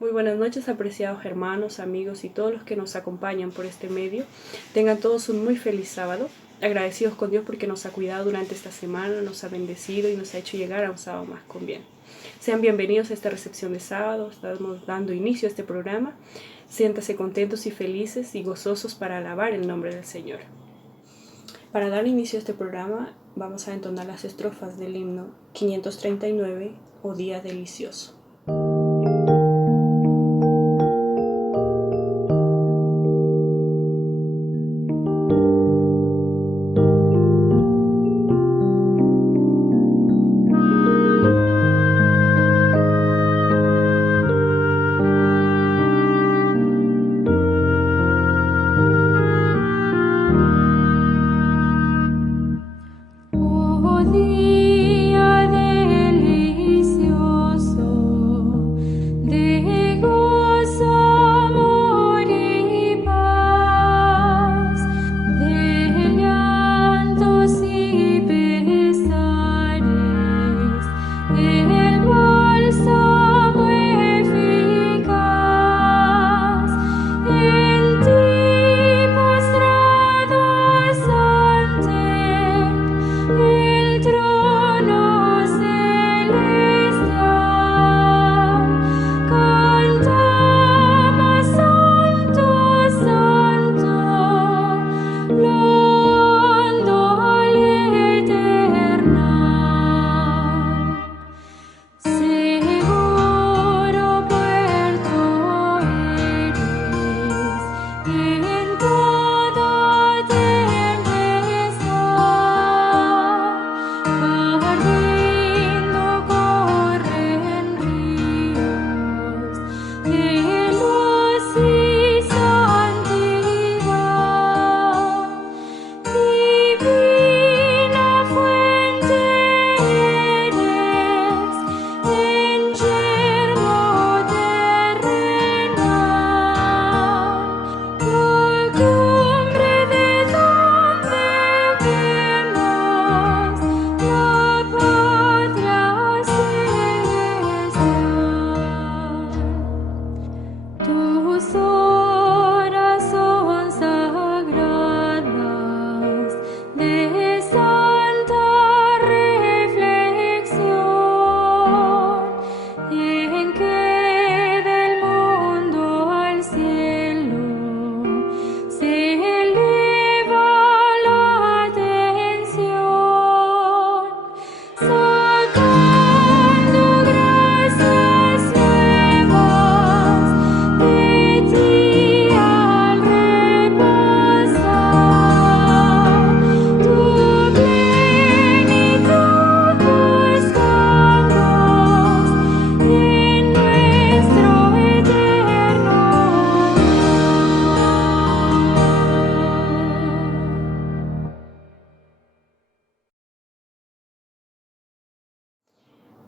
Muy buenas noches, apreciados hermanos, amigos y todos los que nos acompañan por este medio. Tengan todos un muy feliz sábado. Agradecidos con Dios porque nos ha cuidado durante esta semana, nos ha bendecido y nos ha hecho llegar a un sábado más con bien. Sean bienvenidos a esta recepción de sábado. Estamos dando inicio a este programa. Siéntanse contentos y felices y gozosos para alabar el nombre del Señor. Para dar inicio a este programa, vamos a entonar las estrofas del himno 539, O Día Delicioso.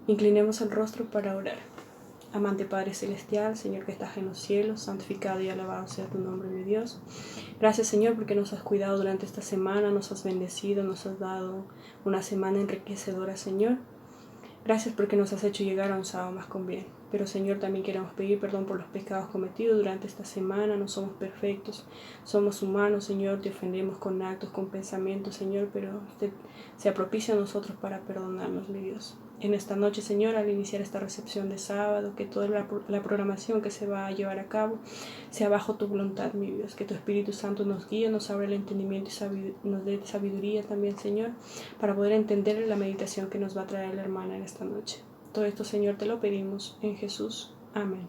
Inclinemos el rostro para orar. Amante Padre Celestial, Señor que estás en los cielos, santificado y alabado sea tu nombre, mi Dios. Gracias, Señor, porque nos has cuidado durante esta semana, nos has bendecido, nos has dado una semana enriquecedora, Señor. Gracias porque nos has hecho llegar a un sábado más con bien. Pero, Señor, también queremos pedir perdón por los pecados cometidos durante esta semana. No somos perfectos, somos humanos, Señor. Te ofendemos con actos, con pensamientos, Señor, pero usted sea propicio a nosotros para perdonarnos, mi Dios. En esta noche, Señor, al iniciar esta recepción de sábado, que toda la programación que se va a llevar a cabo sea bajo tu voluntad, mi Dios. Que tu Espíritu Santo nos guíe, nos abra el entendimiento y nos dé sabiduría también, Señor, para poder entender la meditación que nos va a traer la hermana en esta noche. Todo esto, Señor, te lo pedimos en Jesús. Amén.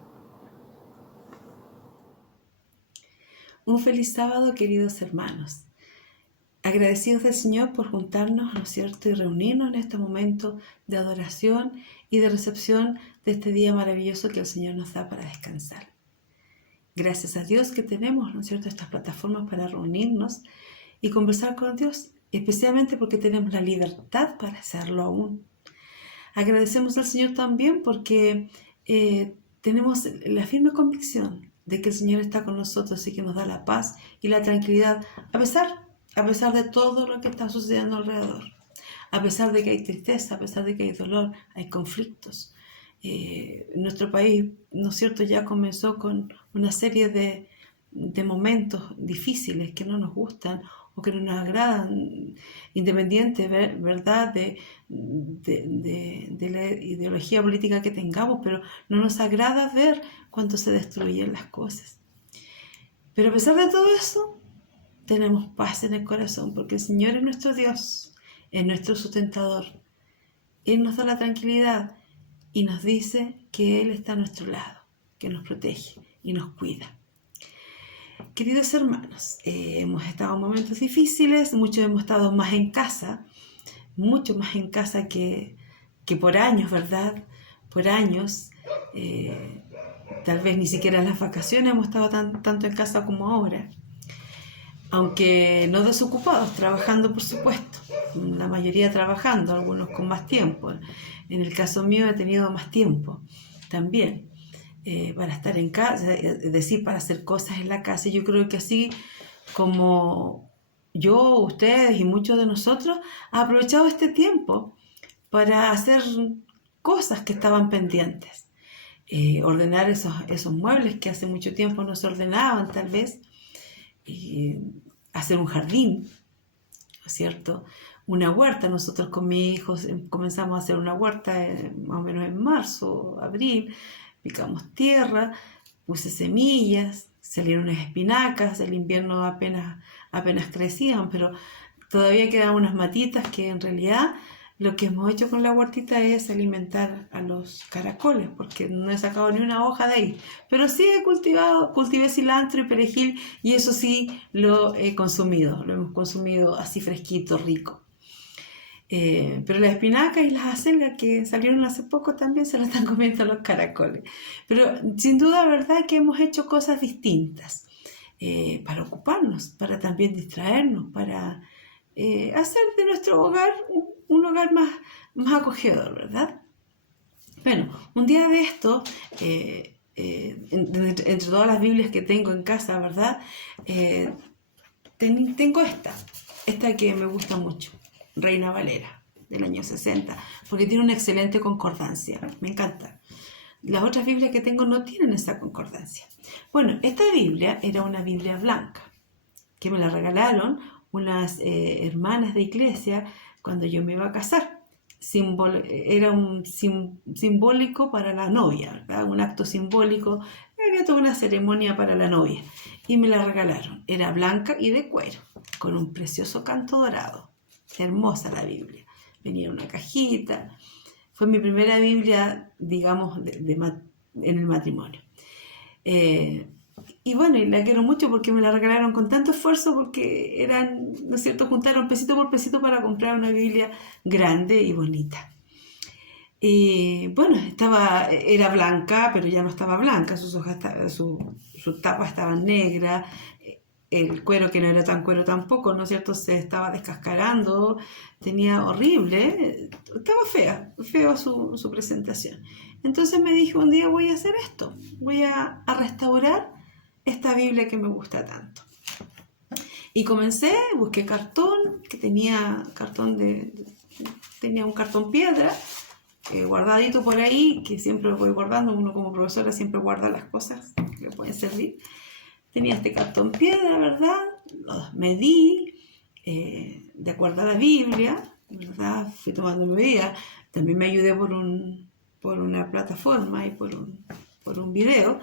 Un feliz sábado, queridos hermanos. Agradecidos del Señor por juntarnos, ¿no es cierto?, y reunirnos en este momento de adoración y de recepción de este día maravilloso que el Señor nos da para descansar. Gracias a Dios que tenemos, ¿no es cierto?, estas plataformas para reunirnos y conversar con Dios, especialmente porque tenemos la libertad para hacerlo aún. Agradecemos al Señor también porque tenemos la firme convicción de que el Señor está con nosotros y que nos da la paz y la tranquilidad a pesar de todo lo que está sucediendo alrededor, a pesar de que hay tristeza, a pesar de que hay dolor, hay conflictos. Nuestro país, ¿no es cierto?, ya comenzó con una serie de momentos difíciles que no nos gustan o que no nos agradan, independiente, ¿verdad?, de la ideología política que tengamos, pero no nos agrada ver cuando se destruyen las cosas. Pero a pesar de todo eso, tenemos paz en el corazón, porque el Señor es nuestro Dios, es nuestro sustentador. Él nos da la tranquilidad y nos dice que Él está a nuestro lado, que nos protege y nos cuida. Queridos hermanos, hemos estado en momentos difíciles, muchos hemos estado más en casa, mucho más en casa que por años, ¿verdad? Por años, tal vez ni siquiera en las vacaciones hemos estado tanto en casa como ahora. Aunque no desocupados, trabajando por supuesto, la mayoría trabajando, algunos con más tiempo. En el caso mío he tenido más tiempo también para estar en casa, es decir, para hacer cosas en la casa. Yo creo que así como yo, ustedes y muchos de nosotros han aprovechado este tiempo para hacer cosas que estaban pendientes. Ordenar esos muebles que hace mucho tiempo no se ordenaban tal vez. Hacer un jardín, ¿no es cierto? Una huerta. Nosotros con mis hijos comenzamos a hacer una huerta más o menos en marzo, abril. Picamos tierra, puse semillas, salieron unas espinacas. El invierno apenas crecían, pero todavía quedaban unas matitas que en realidad lo que hemos hecho con la huertita es alimentar a los caracoles, porque no he sacado ni una hoja de ahí. Pero sí cultivé cilantro y perejil, y eso sí lo he consumido. Lo hemos consumido así fresquito, rico. Pero las espinacas y las acelgas que salieron hace poco también se las están comiendo los caracoles. Pero sin duda, verdad que hemos hecho cosas distintas para ocuparnos, para también distraernos, para hacer de nuestro hogar un hogar más acogedor, ¿verdad? Bueno, un día de esto, entre todas las Biblias que tengo en casa, ¿verdad? Tengo esta que me gusta mucho, Reina Valera, del año 60, porque tiene una excelente concordancia, me encanta. Las otras Biblias que tengo no tienen esa concordancia. Bueno, esta Biblia era una Biblia blanca, que me la regalaron unas hermanas de iglesia cuando yo me iba a casar. Era un simbólico para la novia, ¿verdad? Un acto simbólico. Había toda una ceremonia para la novia y me la regalaron. Era blanca y de cuero, con un precioso canto dorado. Hermosa la Biblia. Venía en una cajita. Fue mi primera Biblia, digamos, en el matrimonio. Y bueno, y la quiero mucho porque me la regalaron con tanto esfuerzo, porque eran, ¿no es cierto?, juntaron pesito por pesito para comprar una Biblia grande y bonita. Y bueno, era blanca, pero ya no estaba blanca, sus hojas, su tapa estaba negra, el cuero, que no era tan cuero tampoco, ¿no es cierto?, se estaba descascarando, tenía horrible, estaba fea su presentación. Entonces me dije un día, voy a hacer esto, voy a restaurar esta Biblia que me gusta tanto. Y busqué cartón, que tenía un cartón piedra, guardadito por ahí, que siempre lo voy guardando. Uno como profesora siempre guarda las cosas que le pueden servir. Tenía este cartón piedra, ¿verdad? Los medí, de acuerdo a la Biblia, ¿verdad? Fui tomando medidas. También me ayudé por una plataforma y por un video.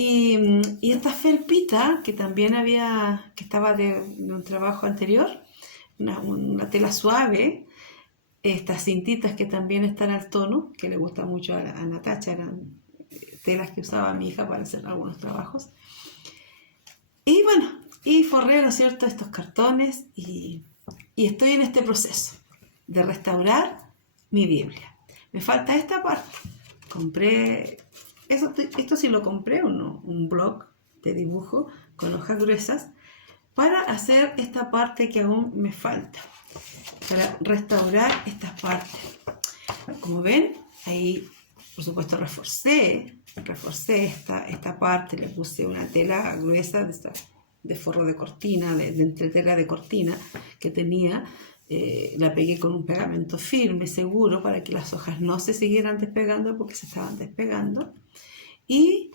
Y esta felpita, que también que estaba de un trabajo anterior, una tela suave, estas cintitas que también están al tono, que le gusta mucho a Natacha, eran telas que usaba mi hija para hacer algunos trabajos. Y bueno, y forré, ¿no es cierto?, estos cartones, y estoy en este proceso de restaurar mi Biblia. Me falta esta parte. Compré... Esto sí lo compré, un blog de dibujo con hojas gruesas, para hacer esta parte que aún me falta, para restaurar estas partes. Como ven, ahí por supuesto reforcé esta parte, le puse una tela gruesa de forro de cortina, de entretela de cortina que tenía, la pegué con un pegamento firme, seguro, para que las hojas no se siguieran despegando porque se estaban despegando. Y,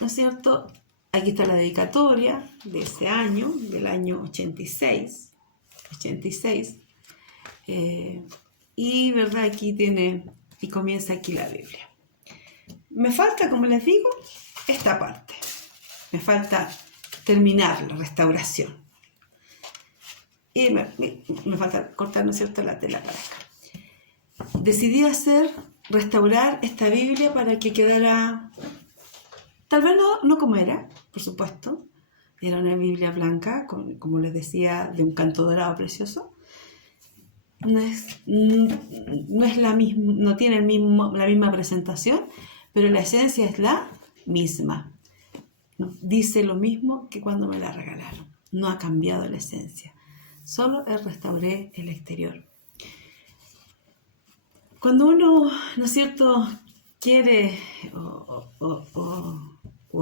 ¿no es cierto?, aquí está la dedicatoria de ese año, del año 86. Y, ¿verdad?, aquí tiene, y comienza aquí la Biblia. Me falta, como les digo, esta parte. Me falta terminar la restauración. Y me falta cortar, ¿no es cierto?, la tela para acá. Decidí restaurar esta Biblia para que quedara, tal vez no como era, por supuesto. Era una Biblia blanca, como les decía, de un canto dorado precioso. No es la misma, no tiene la misma presentación, pero la esencia es la misma. Dice lo mismo que cuando me la regalaron. No ha cambiado la esencia. Solo restauré el exterior. Cuando uno, ¿no es cierto?, quiere o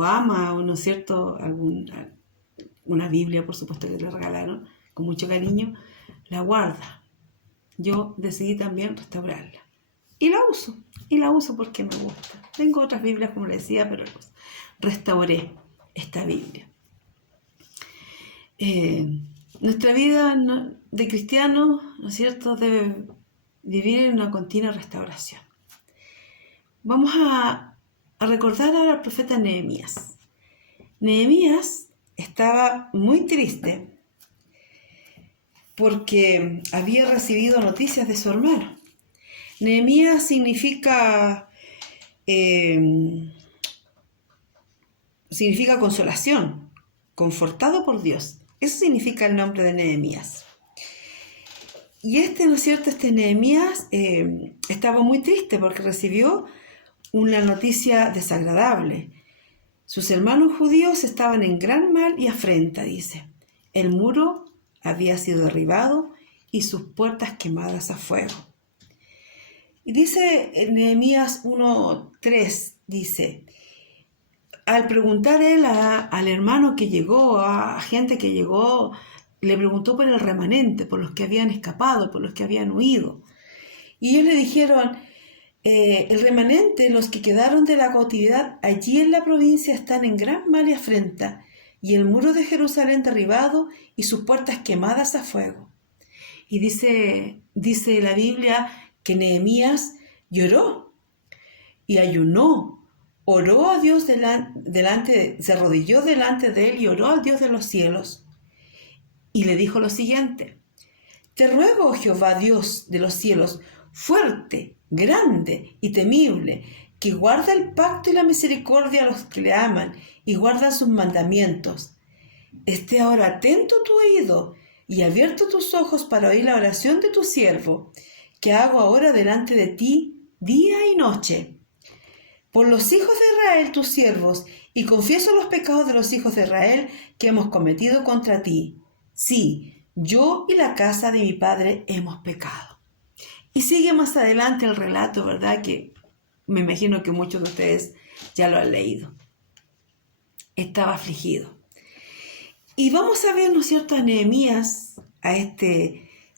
ama, o, ¿no es cierto?, una Biblia, por supuesto, que le regalaron con mucho cariño, la guarda. Yo decidí también restaurarla. Y la uso porque me gusta. Tengo otras Biblias, como les decía, pero restauré esta Biblia. Nuestra vida de cristiano, ¿no es cierto?, debe vivir en una continua restauración. Vamos a recordar ahora al profeta Nehemías. Nehemías estaba muy triste porque había recibido noticias de su hermano. Nehemías significa consolación, confortado por Dios. Eso significa el nombre de Nehemías. Y ¿no es cierto?, Nehemías estaba muy triste porque recibió una noticia desagradable. Sus hermanos judíos estaban en gran mal y afrenta, dice. El muro había sido derribado y sus puertas quemadas a fuego. Y dice Nehemías 1:3, dice, al preguntar él al hermano que llegó, a gente que llegó, le preguntó por el remanente, por los que habían escapado, por los que habían huido. Y ellos le dijeron, el remanente, los que quedaron de la cautividad allí en la provincia están en gran mal y afrenta, y el muro de Jerusalén derribado y sus puertas quemadas a fuego. Y dice la Biblia que Nehemías lloró y ayunó. Oró a Dios se arrodilló delante de él y oró al Dios de los cielos. Y le dijo lo siguiente: te ruego, oh Jehová, Dios de los cielos, fuerte, grande y temible, que guarda el pacto y la misericordia a los que le aman y guardan sus mandamientos. Esté ahora atento tu oído y abierto tus ojos para oír la oración de tu siervo, que hago ahora delante de ti día y noche. Por los hijos de Israel, tus siervos, y confieso los pecados de los hijos de Israel que hemos cometido contra ti. Sí, yo y la casa de mi padre hemos pecado. Y sigue más adelante el relato, ¿verdad?, que me imagino que muchos de ustedes ya lo han leído. Estaba afligido. Y vamos a ver, ¿no es cierto?, a Nehemías,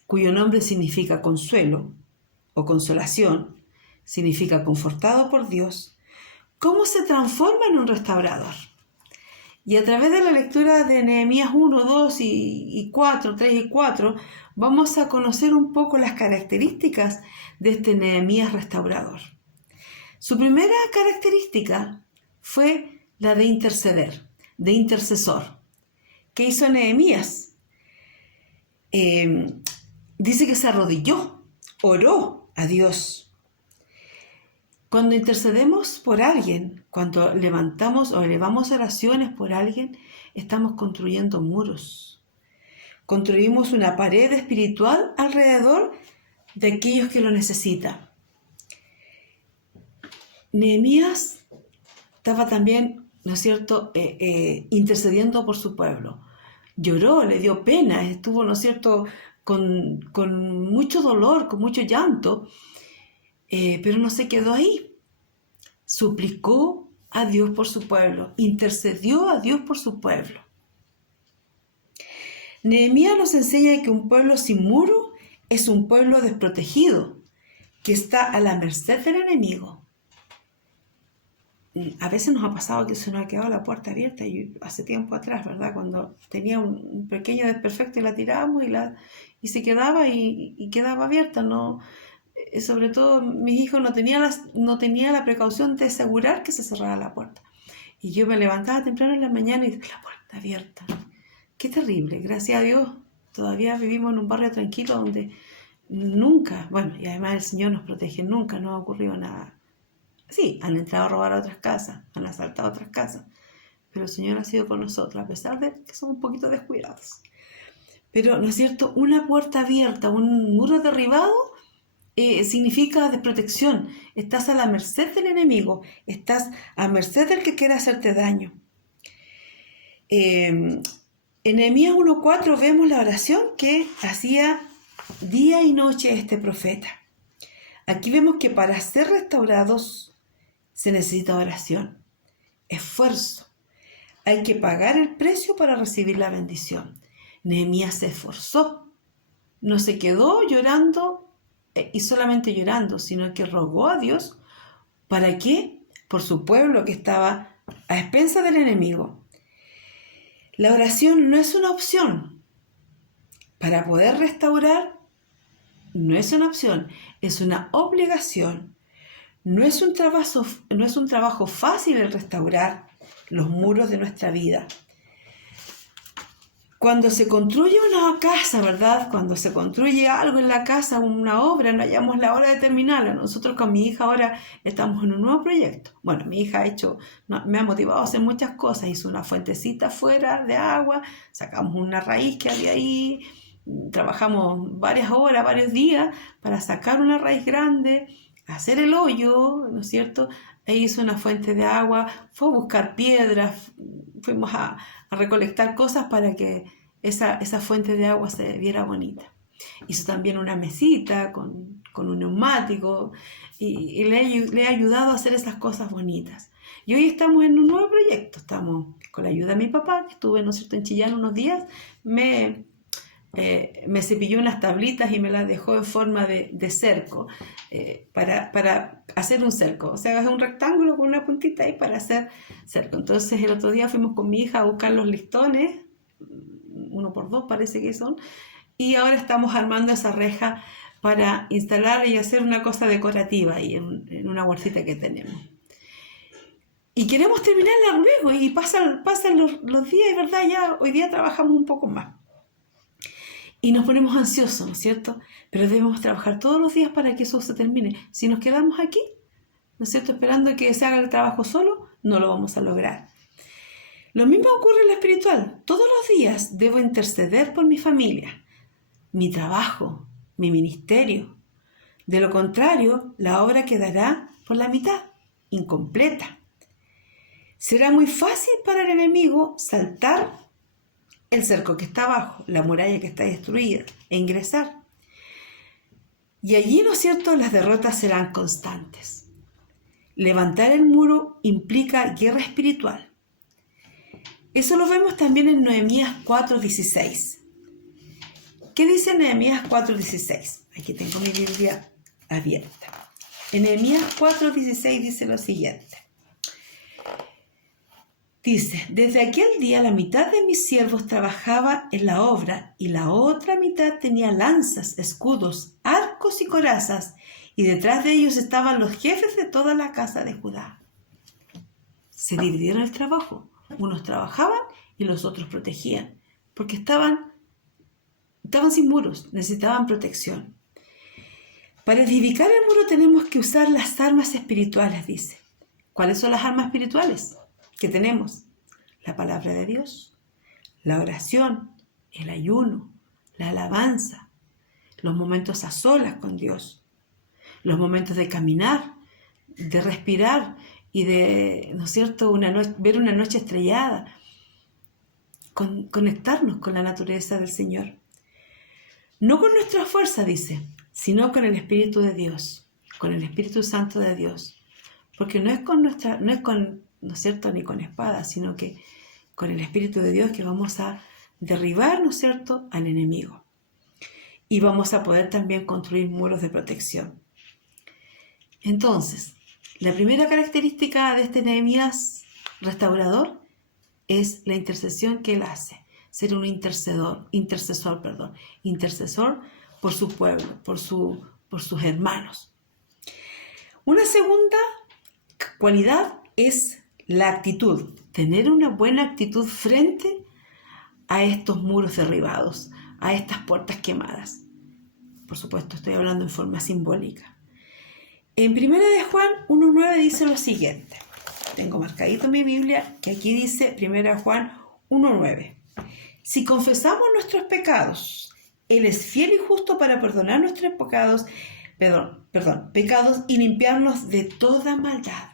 cuyo nombre significa consuelo o consolación, significa confortado por Dios, cómo se transforma en un restaurador. Y a través de la lectura de Nehemías 1, 2 y 4, 3 y 4, vamos a conocer un poco las características de Nehemías restaurador. Su primera característica fue la de interceder, de intercesor. ¿Qué hizo Nehemías? Dice que se arrodilló, oró a Dios. Cuando intercedemos por alguien, cuando levantamos o elevamos oraciones por alguien, estamos construyendo muros. Construimos una pared espiritual alrededor de aquellos que lo necesitan. Nehemías estaba también, ¿no es cierto?, intercediendo por su pueblo. Lloró, le dio pena, estuvo, ¿no es cierto?, con mucho dolor, con mucho llanto, pero no se quedó ahí. Suplicó a Dios por su pueblo, intercedió a Dios por su pueblo. Nehemías nos enseña que un pueblo sin muro es un pueblo desprotegido que está a la merced del enemigo. A veces nos ha pasado que se nos ha quedado la puerta abierta, y hace tiempo atrás, ¿verdad? Cuando tenía un pequeño desperfecto y la tirábamos y se quedaba y quedaba abierta, ¿no? Sobre todo mis hijos no tenían la precaución de asegurar que se cerrara la puerta. Y yo me levantaba temprano en la mañana y la puerta abierta. Qué terrible, gracias a Dios. Todavía vivimos en un barrio tranquilo donde nunca, bueno, y además el Señor nos protege, nunca nos ha ocurrido nada. Sí, han entrado a robar a otras casas, han asaltado a otras casas, pero el Señor ha sido con nosotros, a pesar de que somos un poquito descuidados. Pero, ¿no es cierto? Una puerta abierta, un muro derribado, significa desprotección. Estás a la merced del enemigo, estás a merced del que quiera hacerte daño. En Nehemías 1:4 vemos la oración que hacía día y noche este profeta. Aquí vemos que para ser restaurados se necesita oración, esfuerzo. Hay que pagar el precio para recibir la bendición. Nehemías se esforzó, no se quedó llorando y solamente llorando, sino que rogó a Dios. ¿Para qué? Por su pueblo que estaba a expensas del enemigo. La oración no es una opción. Para poder restaurar, no es una opción, es una obligación. No es un trabajo fácil el restaurar los muros de nuestra vida. Cuando se construye una casa, ¿verdad? Cuando se construye algo en la casa, una obra, no hallamos la hora de terminarla. Nosotros con mi hija ahora estamos en un nuevo proyecto. Bueno, mi hija me ha motivado a hacer muchas cosas. Hizo una fuentecita afuera de agua, sacamos una raíz que había ahí, trabajamos varias horas, varios días para sacar una raíz grande, hacer el hoyo, ¿no es cierto? Ahí hizo una fuente de agua, fue a buscar piedras, fuimos a recolectar cosas para que esa fuente de agua se viera bonita. Hizo también una mesita con un neumático y le ha ayudado a hacer esas cosas bonitas. Y hoy estamos en un nuevo proyecto, estamos con la ayuda de mi papá, que estuve, ¿no es cierto?, en Chillán unos días, me cepilló unas tablitas y me las dejó en forma de cerco, para hacer un cerco. O sea, es un rectángulo con una puntita ahí para hacer cerco. Entonces el otro día fuimos con mi hija a buscar los listones, 1x2 parece que son, y ahora estamos armando esa reja para instalar y hacer una cosa decorativa ahí en una huertita que tenemos. Y queremos terminarla luego, y pasan los días, ¿verdad? Ya hoy día trabajamos un poco más. Y nos ponemos ansiosos, ¿no es cierto? Pero debemos trabajar todos los días para que eso se termine. Si nos quedamos aquí, ¿no es cierto?, esperando que se haga el trabajo solo, no lo vamos a lograr. Lo mismo ocurre en lo espiritual. Todos los días debo interceder por mi familia, mi trabajo, mi ministerio. De lo contrario, la obra quedará por la mitad, incompleta. Será muy fácil para el enemigo saltar el cerco que está abajo, la muralla que está destruida, e ingresar. Y allí, ¿no es cierto?, las derrotas serán constantes. Levantar el muro implica guerra espiritual. Eso lo vemos también en Nehemías 4:16. ¿Qué dice Nehemías 4:16? Aquí tengo mi Biblia abierta. En Nehemías 4:16 dice lo siguiente. Dice, desde aquel día la mitad de mis siervos trabajaba en la obra y la otra mitad tenía lanzas, escudos, arcos y corazas, y detrás de ellos estaban los jefes de toda la casa de Judá. Se dividieron el trabajo. Unos trabajaban y los otros protegían, porque estaban sin muros, necesitaban protección. Para edificar el muro tenemos que usar las armas espirituales, dice. ¿Cuáles son las armas espirituales que tenemos? La palabra de Dios, la oración, el ayuno, la alabanza, los momentos a solas con Dios, los momentos de caminar, de respirar y de, ¿no es cierto?, ver una noche estrellada, conectarnos con la naturaleza del Señor. No con nuestra fuerza, dice, sino con el Espíritu de Dios, con el Espíritu Santo de Dios. Porque no es ¿no es cierto?, ni con espada, sino que con el Espíritu de Dios que vamos a derribar, ¿no es cierto?, al enemigo. y vamos a poder también construir muros de protección. Entonces, la primera característica de este Nehemías restaurador es la intercesión que él hace, ser un intercesor por su pueblo, por sus hermanos. Una segunda cualidad es la actitud, tener una buena actitud frente a estos muros derribados, a estas puertas quemadas. Por supuesto, estoy hablando en forma simbólica. En 1 de Juan 1:9 dice lo siguiente. Tengo marcadito en mi Biblia que aquí dice 1 Juan 1:9. Si confesamos nuestros pecados, Él es fiel y justo para perdonar nuestros pecados y limpiarnos de toda maldad.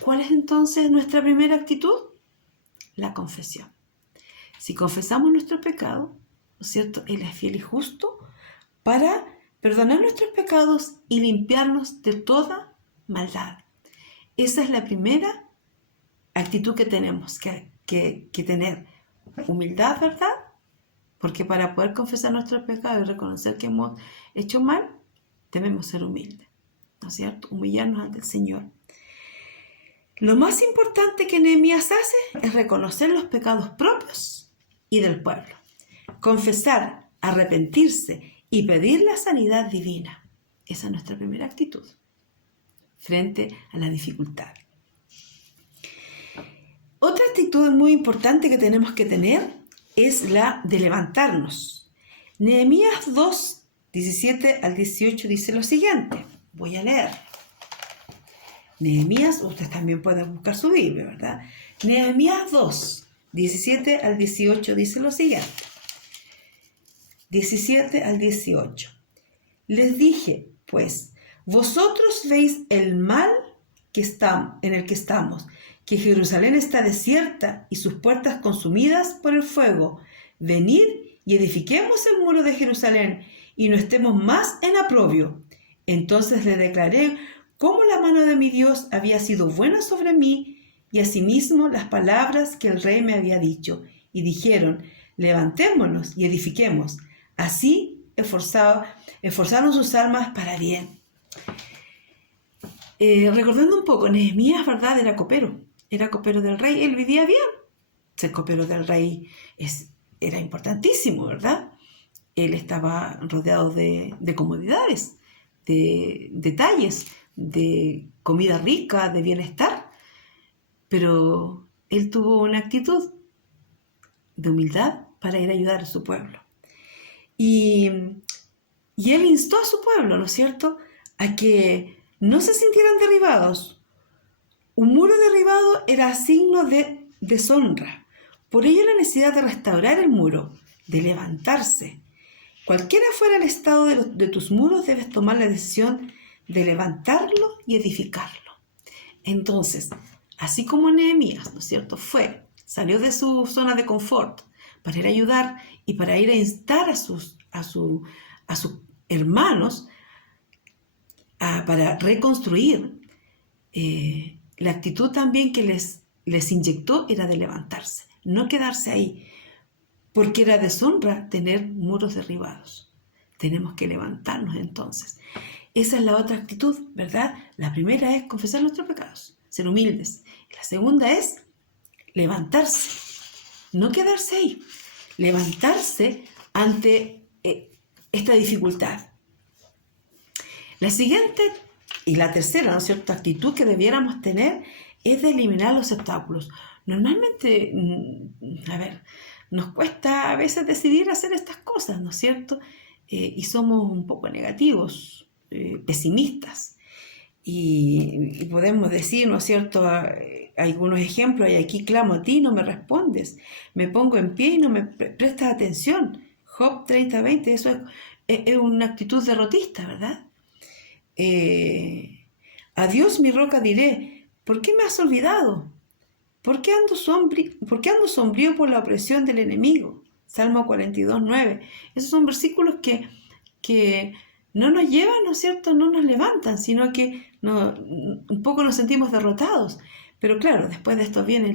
¿Cuál es entonces nuestra primera actitud? La confesión. Si confesamos nuestro pecado, ¿no es cierto? Él es fiel y justo para perdonar nuestros pecados y limpiarnos de toda maldad. Esa es la primera actitud que tenemos que tener. Humildad, ¿verdad? Porque para poder confesar nuestros pecados y reconocer que hemos hecho mal, debemos ser humildes, ¿no es cierto? Humillarnos ante el Señor. Lo más importante que Nehemías hace es reconocer los pecados propios y del pueblo, confesar, arrepentirse y pedir la sanidad divina. Esa es nuestra primera actitud frente a la dificultad. Otra actitud muy importante que tenemos que tener es la de levantarnos. Nehemías 2, 17 al 18 dice lo siguiente. Voy a leer. Nehemías, ustedes también pueden buscar su Biblia, ¿verdad? Nehemías 2, 17 al 18 dice lo siguiente. 17 al 18. Les dije, pues, vosotros veis el mal en el que estamos, que Jerusalén está desierta y sus puertas consumidas por el fuego. Venid y edifiquemos el muro de Jerusalén y no estemos más en aprobio. Entonces le declaré cómo la mano de mi Dios había sido buena sobre mí y asimismo las palabras que el rey me había dicho. Y dijeron, levantémonos y edifiquemos. Así esforzaron sus almas para bien. Recordando un poco, Nehemías, ¿verdad? Era copero del rey, él vivía bien. Ser copero del rey era importantísimo, ¿verdad? Él estaba rodeado de comodidades, de detalles, de comida rica, de bienestar, pero él tuvo una actitud de humildad para ir a ayudar a su pueblo. Y él instó a su pueblo, ¿no es cierto?, a que no se sintieran derribados. Un muro derribado era signo de deshonra. Por ello la necesidad de restaurar el muro, de levantarse. Cualquiera fuera el estado de tus muros, debes tomar la decisión de levantarlo y edificarlo. Entonces, así como Nehemías, ¿no es cierto?, salió de su zona de confort para ir a ayudar y para ir a instar a sus hermanos para reconstruir. La actitud también que les inyectó era de levantarse, no quedarse ahí, porque era deshonra tener muros derribados. Tenemos que levantarnos entonces. Esa es la otra actitud, ¿verdad? La primera es confesar nuestros pecados, ser humildes. La segunda es levantarse, no quedarse ahí, levantarse ante esta dificultad. La siguiente y la tercera, ¿no es cierto?, actitud que debiéramos tener es de eliminar los obstáculos. Normalmente, nos cuesta a veces decidir hacer estas cosas, ¿no es cierto? Y somos un poco negativos, pesimistas. Y podemos decir, ¿no es cierto?, algunos ejemplos, y aquí clamo a ti, no me respondes. Me pongo en pie y no me prestas atención. Job 30:20, eso es una actitud derrotista, ¿verdad? A Dios mi roca diré, ¿por qué me has olvidado? ¿Por qué ando sombrío por la opresión del enemigo? Salmo 42:9. Esos son versículos que no nos llevan, ¿no es cierto?, no nos levantan, sino que un poco nos sentimos derrotados. Pero claro, después de esto viene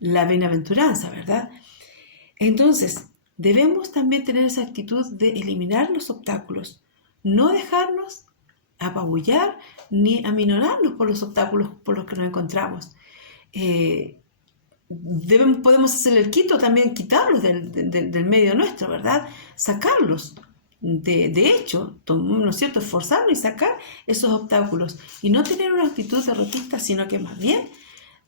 la bienaventuranza, ¿verdad? Entonces, debemos también tener esa actitud de eliminar los obstáculos, no dejarnos apabullar ni aminorarnos por los obstáculos por los que nos encontramos. Podemos hacer el quito también, quitarlos del medio nuestro, ¿verdad? Sacarlos. De hecho, ¿no es cierto?, esforzarnos y sacar esos obstáculos y no tener una actitud derrotista, sino que más bien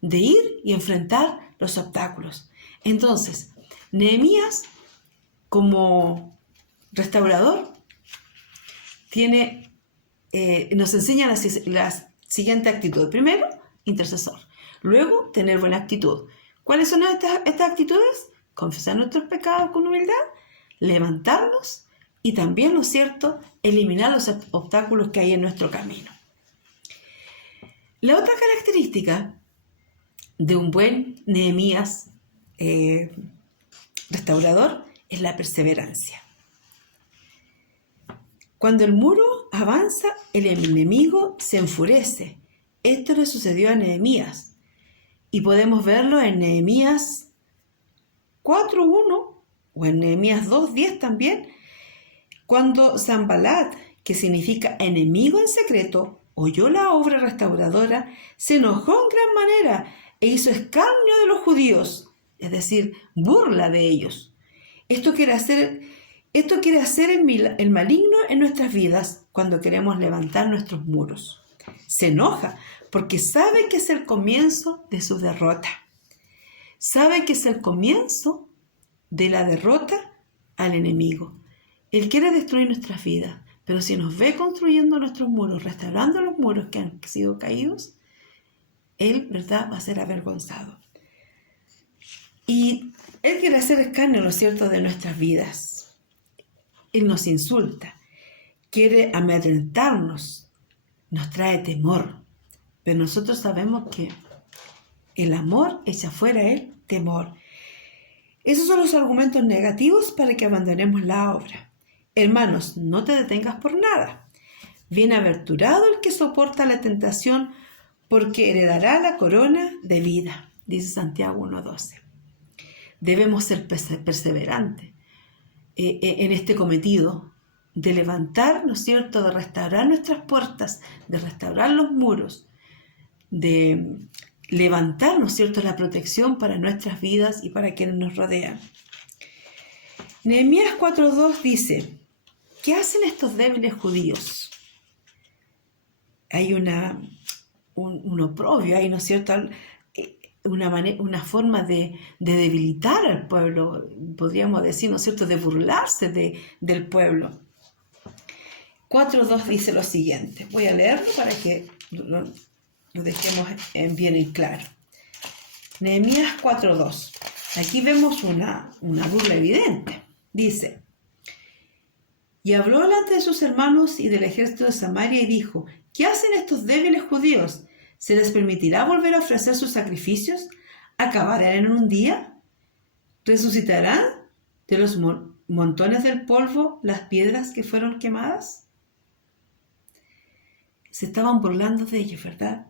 de ir y enfrentar los obstáculos. Entonces, Nehemías, como restaurador, nos enseña la siguiente actitud. Primero, intercesor. Luego, tener buena actitud. ¿Cuáles son estas actitudes? Confesar nuestros pecados con humildad, levantarnos y también, ¿no es cierto?, eliminar los obstáculos que hay en nuestro camino. La otra característica de un buen Nehemías restaurador es la perseverancia. Cuando el muro avanza, el enemigo se enfurece. Esto le sucedió a Nehemías. Y podemos verlo en Nehemías 4:1 o en Nehemías 2:10 también, cuando Sanbalat, que significa enemigo en secreto, oyó la obra restauradora, se enojó en gran manera e hizo escarnio de los judíos, es decir, burla de ellos. Esto quiere hacer el maligno en nuestras vidas cuando queremos levantar nuestros muros. Se enoja porque sabe que es el comienzo de su derrota. Sabe que es el comienzo de la derrota al enemigo. Él quiere destruir nuestras vidas, pero si nos ve construyendo nuestros muros, restaurando los muros que han sido caídos, él, ¿verdad?, va a ser avergonzado. Y él quiere hacer escarnio, ¿no es cierto?, de nuestras vidas. Él nos insulta, quiere amedrentarnos, nos trae temor. Pero nosotros sabemos que el amor echa fuera el temor. Esos son los argumentos negativos para que abandonemos la obra. Hermanos, no te detengas por nada. Bienaventurado el que soporta la tentación, porque heredará la corona de vida, dice Santiago 1:12. Debemos ser perseverantes en este cometido de levantar, ¿no es cierto?, de restaurar nuestras puertas, de restaurar los muros, de levantar, ¿no es cierto?, la protección para nuestras vidas y para quienes nos rodean. Nehemías 4:2 dice: ¿qué hacen estos débiles judíos? Hay un oprobio, hay, ¿no es cierto?, una forma de debilitar al pueblo, podríamos decir, ¿no es cierto?, de burlarse del pueblo. 4:2 dice lo siguiente. Voy a leerlo para que lo dejemos bien en claro. Nehemías 4:2. Aquí vemos una burla evidente. Dice: y habló delante de sus hermanos y del ejército de Samaria y dijo: ¿qué hacen estos débiles judíos? ¿Se les permitirá volver a ofrecer sus sacrificios? ¿Acabarán en un día? ¿Resucitarán de los montones del polvo las piedras que fueron quemadas? Se estaban burlando de ellos, ¿verdad?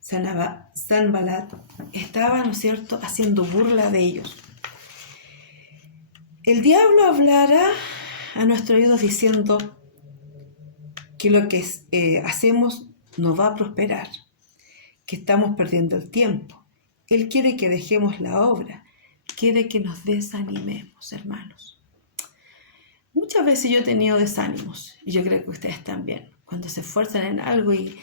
Sanbalat estaba, ¿no es cierto?, haciendo burla de ellos. El diablo hablará a nuestros oídos diciendo que lo que hacemos no va a prosperar, que estamos perdiendo el tiempo. Él quiere que dejemos la obra, quiere que nos desanimemos, hermanos. Muchas veces yo he tenido desánimos, y yo creo que ustedes también, cuando se esfuerzan en algo y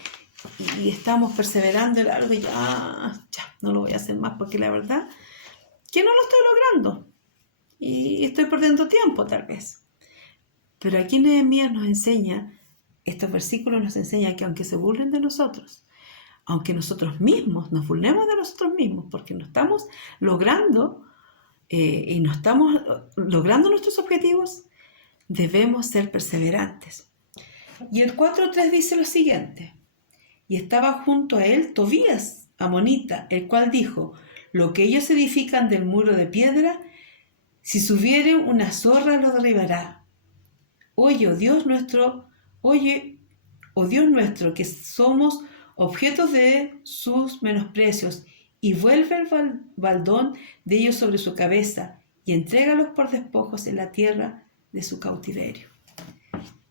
estamos perseverando en algo y ya no lo voy a hacer más, porque la verdad que no lo estoy logrando y estoy perdiendo tiempo tal vez. Pero aquí Nehemías nos enseña, estos versículos nos enseñan que aunque se burlen de nosotros, aunque nosotros mismos nos burlemos de nosotros mismos porque no estamos logrando y no estamos logrando nuestros objetivos, debemos ser perseverantes. Y el 4:3 dice lo siguiente: y estaba junto a él Tobías, amonita, el cual dijo: lo que ellos edifican del muro de piedra, si subiere una zorra lo derribará. Oye, oh Dios nuestro, que somos objetos de sus menosprecios, y vuelve el baldón de ellos sobre su cabeza, y entrégalos por despojos en la tierra de su cautiverio.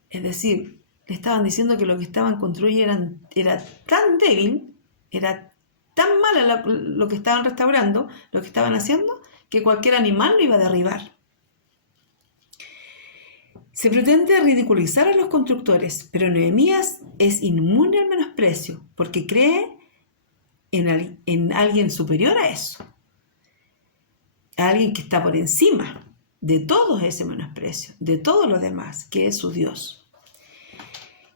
Es decir, le estaban diciendo que lo que estaban construyendo era tan débil, era tan mala lo que estaban restaurando, lo que estaban haciendo, que cualquier animal lo iba a derribar. Se pretende ridiculizar a los constructores, pero Nehemías es inmune al menosprecio, porque cree en alguien superior a eso, a alguien que está por encima de todo ese menosprecio, de todo lo demás, que es su Dios.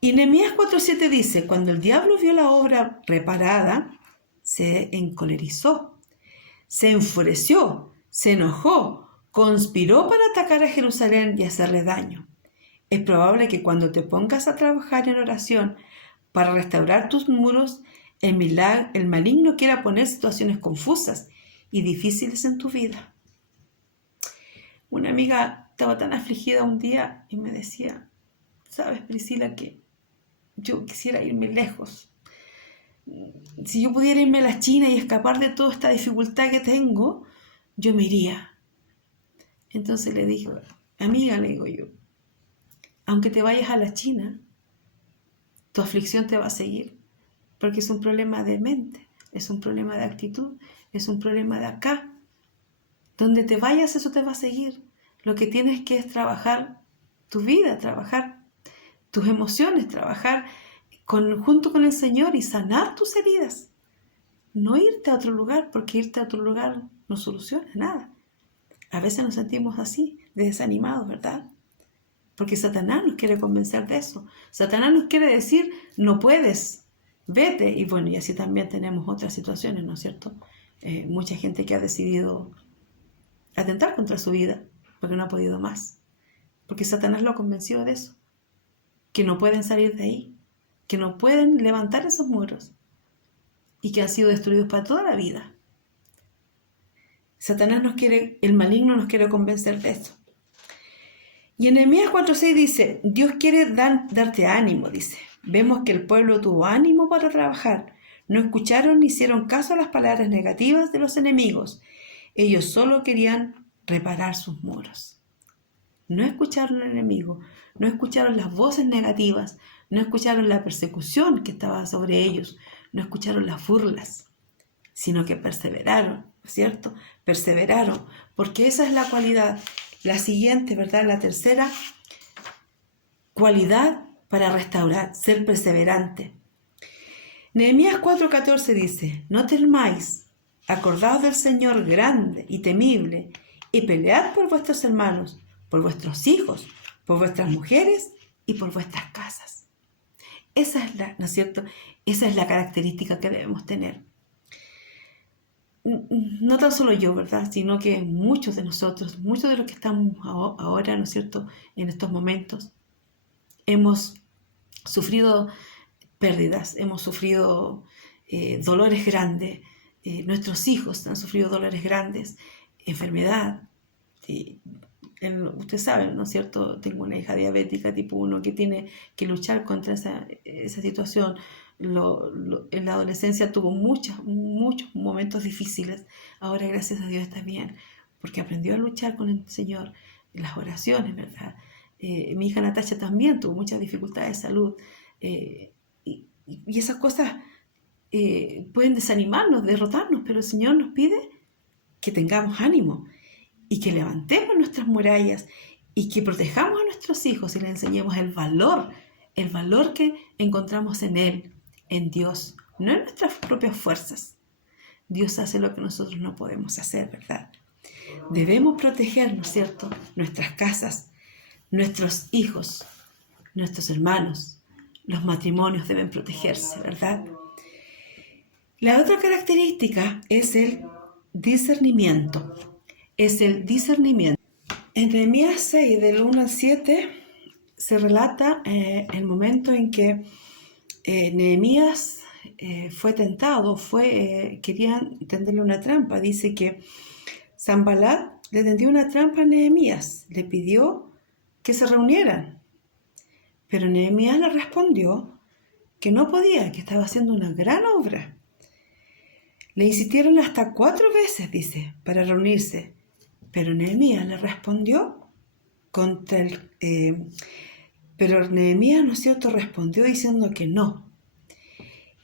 Y Nehemías 4:7 dice: cuando el diablo vio la obra reparada, se encolerizó, se enfureció, se enojó, conspiró para atacar a Jerusalén y hacerle daño. Es probable que cuando te pongas a trabajar en oración para restaurar tus muros, el maligno quiera poner situaciones confusas y difíciles en tu vida. Una amiga estaba tan afligida un día y me decía: ¿sabes, Priscila, que yo quisiera irme lejos? Si yo pudiera irme a la China y escapar de toda esta dificultad que tengo, yo me iría. Entonces le dije: amiga, le digo yo, aunque te vayas a la China, tu aflicción te va a seguir, porque es un problema de mente, es un problema de actitud, es un problema de acá. Donde te vayas, eso te va a seguir. Lo que tienes que es trabajar tu vida, trabajar tus emociones, trabajar junto con el Señor y sanar tus heridas. No irte a otro lugar, porque irte a otro lugar no soluciona nada. A veces nos sentimos así, desanimados, ¿verdad? Porque Satanás nos quiere convencer de eso. Satanás nos quiere decir: no puedes, vete. Y bueno, y así también tenemos otras situaciones, ¿no es cierto? Mucha gente que ha decidido atentar contra su vida porque no ha podido más. Porque Satanás lo ha convencido de eso. Que no pueden salir de ahí. Que no pueden levantar esos muros. Y que han sido destruidos para toda la vida. Satanás el maligno nos quiere convencer de eso. Y en Nehemías 4:6 dice: Dios quiere darte ánimo, dice. Vemos que el pueblo tuvo ánimo para trabajar. No escucharon ni hicieron caso a las palabras negativas de los enemigos. Ellos solo querían reparar sus muros. No escucharon al enemigo, no escucharon las voces negativas, no escucharon la persecución que estaba sobre ellos, no escucharon las burlas, sino que perseveraron, ¿cierto? Perseveraron, porque esa es la cualidad. La siguiente, ¿verdad? La tercera cualidad para restaurar, ser perseverante. Nehemías 4:14 dice: no temáis, acordaos del Señor grande y temible, y pelead por vuestros hermanos, por vuestros hijos, por vuestras mujeres y por vuestras casas. Esa es ¿no es cierto? Esa es la característica que debemos tener. No tan solo yo, ¿verdad? Sino que muchos de nosotros, muchos de los que estamos ahora, ¿no es cierto?, en estos momentos, hemos sufrido pérdidas, hemos sufrido dolores grandes, nuestros hijos han sufrido dolores grandes, enfermedad. Usted sabe, ¿no es cierto? Tengo una hija diabética tipo 1 que tiene que luchar contra esa situación. En la adolescencia tuvo muchos momentos difíciles. Ahora, gracias a Dios, está bien, porque aprendió a luchar con el Señor en las oraciones, ¿verdad? Mi hija Natasha también tuvo muchas dificultades de salud. Y esas cosas pueden desanimarnos, derrotarnos, pero el Señor nos pide que tengamos ánimo y que levantemos nuestras murallas y que protejamos a nuestros hijos y les enseñemos el valor que encontramos en Él, en Dios, no en nuestras propias fuerzas. Dios hace lo que nosotros no podemos hacer, ¿verdad? Debemos proteger, ¿no es cierto?, nuestras casas, nuestros hijos, nuestros hermanos. Los matrimonios deben protegerse, ¿verdad? La otra característica es el discernimiento. En Nehemías 6, del 1 al 7, se relata el momento en que Nehemías fue tentado, querían tenderle una trampa. Dice que Sanballat le tendió una trampa a Nehemías, le pidió que se reunieran. Pero Nehemías le respondió que no podía, que estaba haciendo una gran obra. Le insistieron hasta 4 veces, dice, para reunirse, Pero Nehemías le respondió pero Nehemías, ¿no es cierto?, respondió diciendo que no.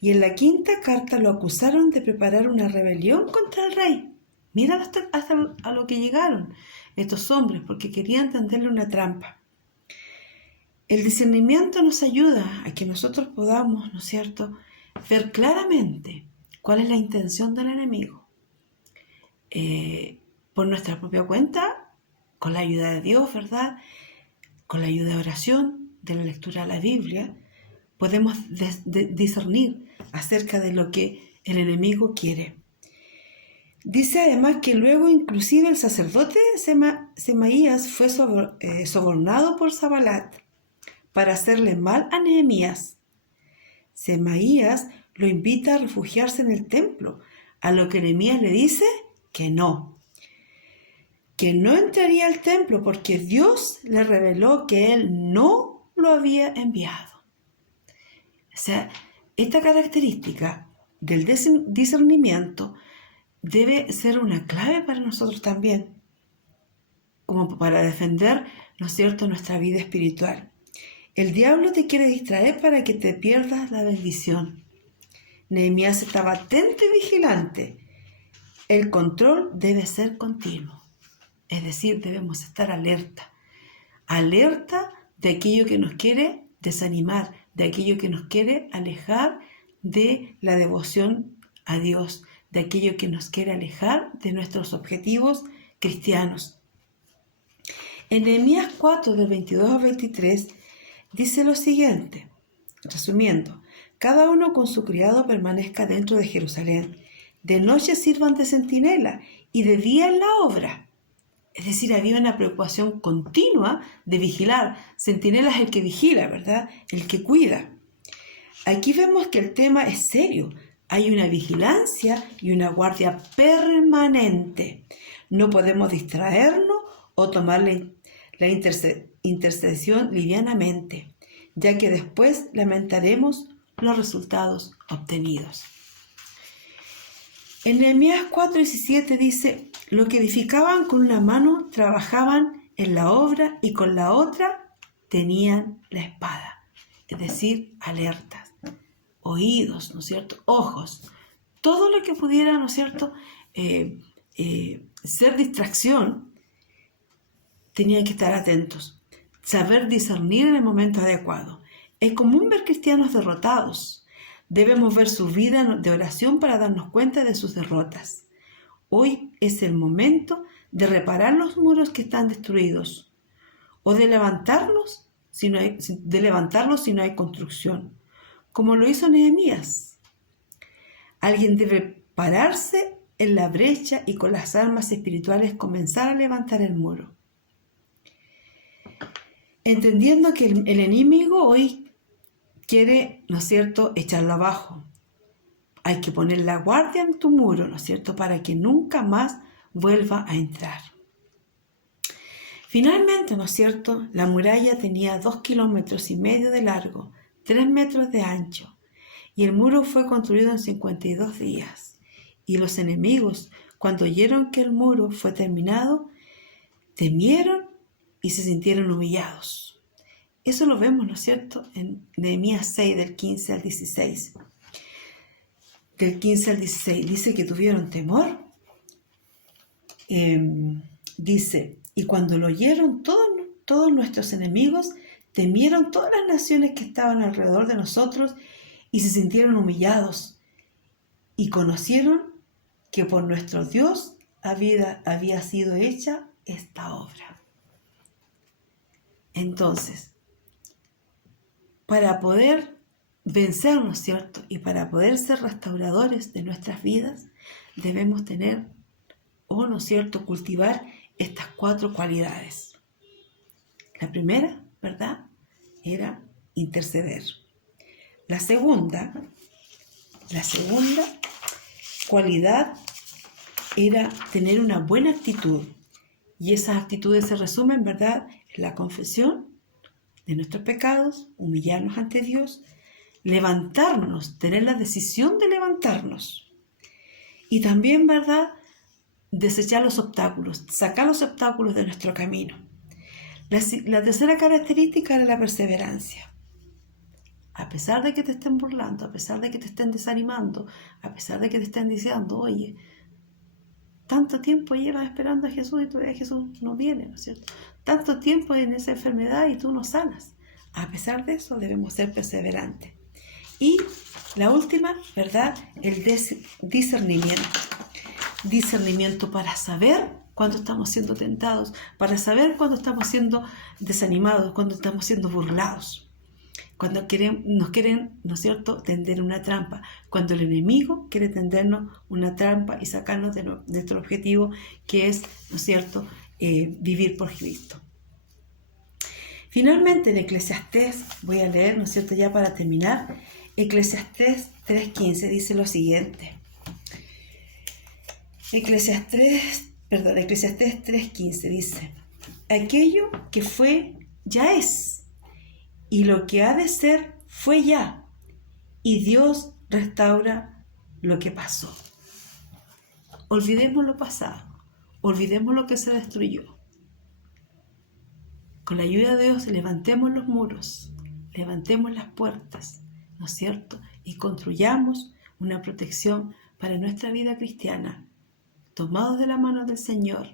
Y en la quinta carta lo acusaron de preparar una rebelión contra el rey. Mira hasta a lo que llegaron estos hombres, porque querían tenderle una trampa. El discernimiento nos ayuda a que nosotros podamos, ¿no es cierto?, ver claramente cuál es la intención del enemigo. Por nuestra propia cuenta, con la ayuda de Dios, ¿verdad?, con la ayuda de oración, de la lectura de la Biblia, podemos discernir acerca de lo que el enemigo quiere. Dice además que luego inclusive el sacerdote Semaías fue sobornado por Sanbalat para hacerle mal a Nehemías. Semaías lo invita a refugiarse en el templo, a lo que Nehemías le dice que no entraría al templo porque Dios le reveló que él no lo había enviado. O sea, esta característica del discernimiento debe ser una clave para nosotros también, como para defender, ¿no es cierto?, nuestra vida espiritual. El diablo te quiere distraer para que te pierdas la bendición. Nehemías estaba atento y vigilante. El control debe ser continuo. Es decir, debemos estar alerta de aquello que nos quiere desanimar, de aquello que nos quiere alejar de la devoción a Dios, de aquello que nos quiere alejar de nuestros objetivos cristianos. En Nehemías 4, del 22 al 23, dice lo siguiente, resumiendo: cada uno con su criado permanezca dentro de Jerusalén, de noche sirvan de centinela y de día en la obra. Es decir, había una preocupación continua de vigilar. Centinela es el que vigila, ¿verdad?, el que cuida. Aquí vemos que el tema es serio. Hay una vigilancia y una guardia permanente. No podemos distraernos o tomar la intercesión livianamente, ya que después lamentaremos los resultados obtenidos. En Nehemías 4:17 dice: lo que edificaban con una mano trabajaban en la obra y con la otra tenían la espada. Es decir, alertas, oídos, ¿no es cierto?, ojos, todo lo que pudiera, ¿no es cierto?, ser distracción, tenían que estar atentos, saber discernir en el momento adecuado. Es común ver cristianos derrotados. Debemos ver su vida de oración para darnos cuenta de sus derrotas. Hoy es el momento de reparar los muros que están destruidos o de levantarlos si no hay construcción, como lo hizo Nehemías. Alguien debe pararse en la brecha y con las armas espirituales comenzar a levantar el muro. Entendiendo que el enemigo hoy quiere, ¿no es cierto?, echarlo abajo. Hay que poner la guardia en tu muro, ¿no es cierto?, para que nunca más vuelva a entrar. Finalmente, ¿no es cierto?, la muralla tenía 2,5 kilómetros de largo, 3 metros de ancho, y el muro fue construido en 52 días. Y los enemigos, cuando oyeron que el muro fue terminado, temieron y se sintieron humillados. Eso lo vemos, ¿no es cierto?, en Nehemías 6, del 15 al 16. Del 15 al 16 dice que tuvieron temor. Dice: y cuando lo oyeron todos nuestros enemigos, temieron todas las naciones que estaban alrededor de nosotros y se sintieron humillados y conocieron que por nuestro Dios había sido hecha esta obra. Entonces, para poder vencer, ¿no es cierto?, y para poder ser restauradores de nuestras vidas, debemos tener, ¿no es cierto?, cultivar estas 4 cualidades. La primera, ¿verdad?, era interceder. La segunda cualidad era tener una buena actitud. Y esas actitudes se resumen, ¿verdad?, en la confesión de nuestros pecados, humillarnos ante Dios, levantarnos, tener la decisión de levantarnos. Y también, ¿verdad?, desechar los obstáculos, sacar los obstáculos de nuestro camino. La tercera característica era la perseverancia. A pesar de que te estén burlando, a pesar de que te estén desanimando, a pesar de que te estén diciendo, oye, tanto tiempo llevas esperando a Jesús y todavía Jesús no viene, ¿no es cierto? Tanto tiempo en esa enfermedad y tú no sanas. A pesar de eso debemos ser perseverantes. Y la última, ¿verdad? El discernimiento. Discernimiento para saber cuando estamos siendo tentados, para saber cuando estamos siendo desanimados, cuando estamos siendo burlados, cuando nos quieren, ¿no es cierto?, tender una trampa, cuando el enemigo quiere tendernos una trampa y sacarnos de nuestro objetivo, que es, ¿no es cierto?, vivir por Cristo. Finalmente, en Eclesiastés, voy a leer, ¿no es cierto?, ya para terminar, Eclesiastés 3:15 dice lo siguiente. Eclesiastés 3:15 dice: aquello que fue, ya es, y lo que ha de ser, fue ya, y Dios restaura lo que pasó. Olvidemos lo pasado, olvidemos lo que se destruyó. Con la ayuda de Dios, levantemos los muros, levantemos las puertas, ¿no es cierto? Y construyamos una protección para nuestra vida cristiana, tomados de la mano del Señor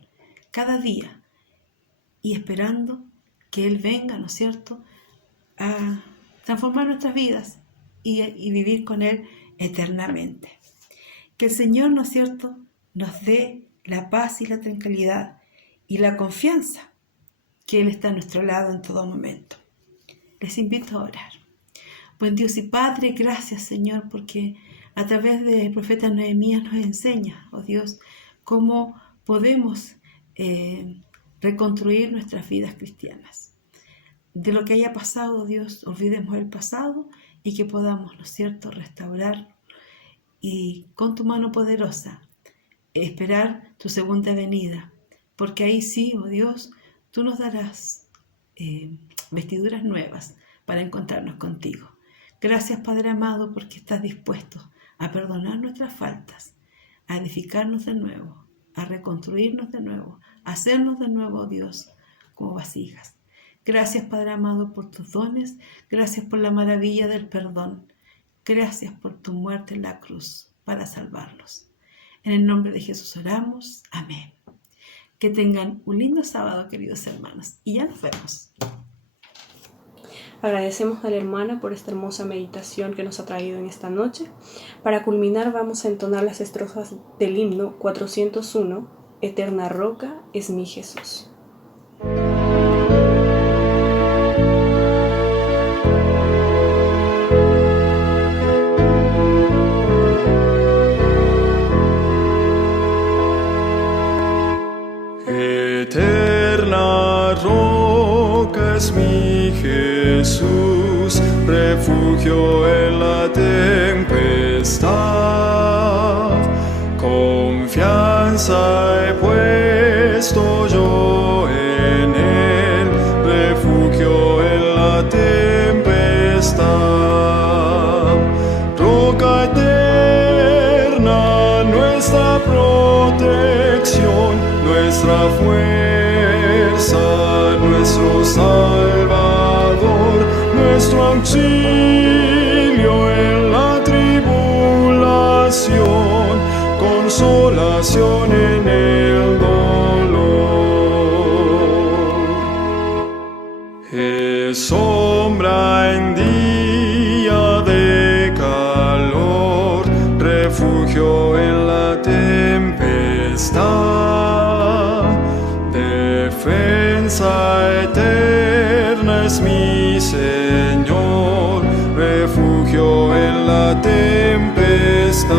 cada día y esperando que Él venga, ¿no es cierto?, a transformar nuestras vidas y vivir con Él eternamente. Que el Señor, ¿no es cierto?, nos dé la paz y la tranquilidad y la confianza que Él está a nuestro lado en todo momento. Les invito a orar. Buen Dios y Padre, gracias, Señor, porque a través del profeta Nehemías nos enseña, oh Dios, cómo podemos reconstruir nuestras vidas cristianas. De lo que haya pasado, Dios, olvidemos el pasado y que podamos, ¿no es cierto?, restaurar y con tu mano poderosa esperar tu segunda venida, porque ahí sí, oh Dios, tú nos darás vestiduras nuevas para encontrarnos contigo. Gracias, Padre amado, porque estás dispuesto a perdonar nuestras faltas, a edificarnos de nuevo, a reconstruirnos de nuevo, a hacernos de nuevo, oh Dios, como vasijas. Gracias, Padre amado, por tus dones. Gracias por la maravilla del perdón. Gracias por tu muerte en la cruz para salvarlos. En el nombre de Jesús oramos. Amén. Que tengan un lindo sábado, queridos hermanos, y ya nos vemos. Agradecemos a la hermana por esta hermosa meditación que nos ha traído en esta noche. Para culminar, vamos a entonar las estrofas del himno 401, Eterna roca es mi Jesús. Eterna roca es mi Jesús, refugio en la tempestad. Confianza he puesto yo en Él, refugio en la tempestad. Roca eterna, nuestra protección, nuestra fuerza, nuestro Salvador, nuestro auxilio en la tribulación, consolación en el dolor. Es sombra en día de calor, refugio en la tempestad. Defensa eterna es mi Señor, refugio en la tempestad.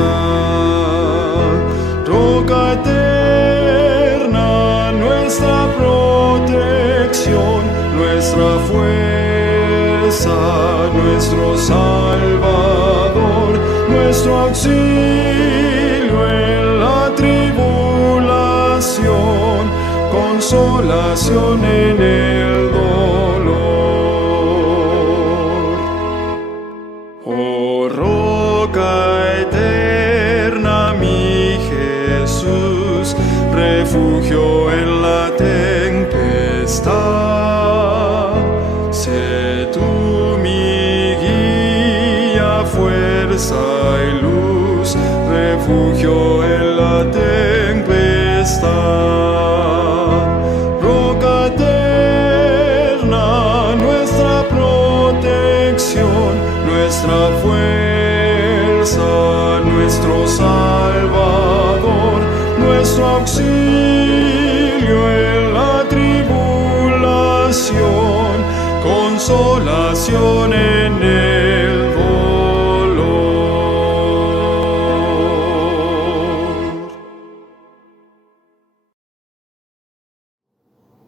Roca eterna, nuestra protección, nuestra fuerza, nuestro Salvador, nuestro auxilio en la tribulación, consolación en el dolor. Oh roca eterna, mi Jesús, refugio en la tempestad. Sé tú mi guía, fuerza y luz, refugio en la tempestad. Roca eterna, nuestra protección, nuestra fuerza, nuestro Salvador, nuestro auxilio en la tribulación, consolación en el dolor.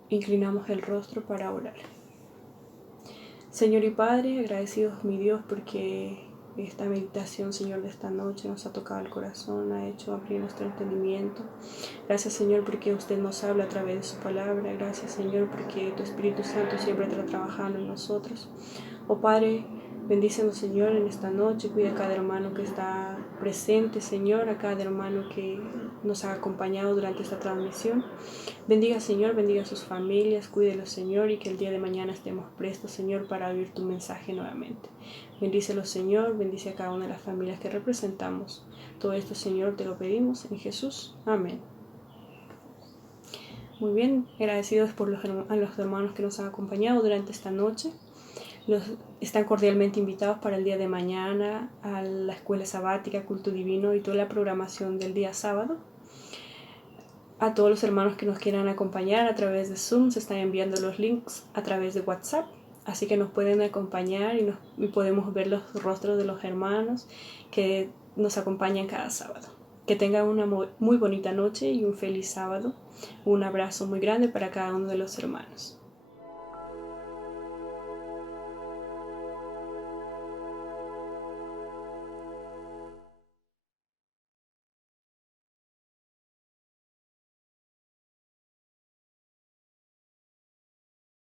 Inclinamos el rostro para orar. Señor y Padre, agradecidos mi Dios porque esta meditación, Señor, de esta noche nos ha tocado el corazón, ha hecho abrir nuestro entendimiento. Gracias, Señor, porque usted nos habla a través de su palabra. Gracias, Señor, porque tu Espíritu Santo siempre está trabajando en nosotros. Oh Padre, bendícenos, Señor, en esta noche. Cuida a cada hermano que está presente, Señor, a cada hermano que nos ha acompañado durante esta transmisión. Bendiga, Señor, bendiga a sus familias, cuídelos, Señor, y que el día de mañana estemos prestos, Señor, para oír tu mensaje nuevamente. Bendícelos, Señor, bendice a cada una de las familias que representamos. Todo esto, Señor, te lo pedimos en Jesús. Amén. Muy bien, agradecidos por a los hermanos que nos han acompañado durante esta noche. Están cordialmente invitados para el día de mañana a la escuela sabática, culto divino y toda la programación del día sábado. A todos los hermanos que nos quieran acompañar a través de Zoom, se están enviando los links a través de WhatsApp. Así que nos pueden acompañar y podemos ver los rostros de los hermanos que nos acompañan cada sábado. Que tengan una muy bonita noche y un feliz sábado. Un abrazo muy grande para cada uno de los hermanos.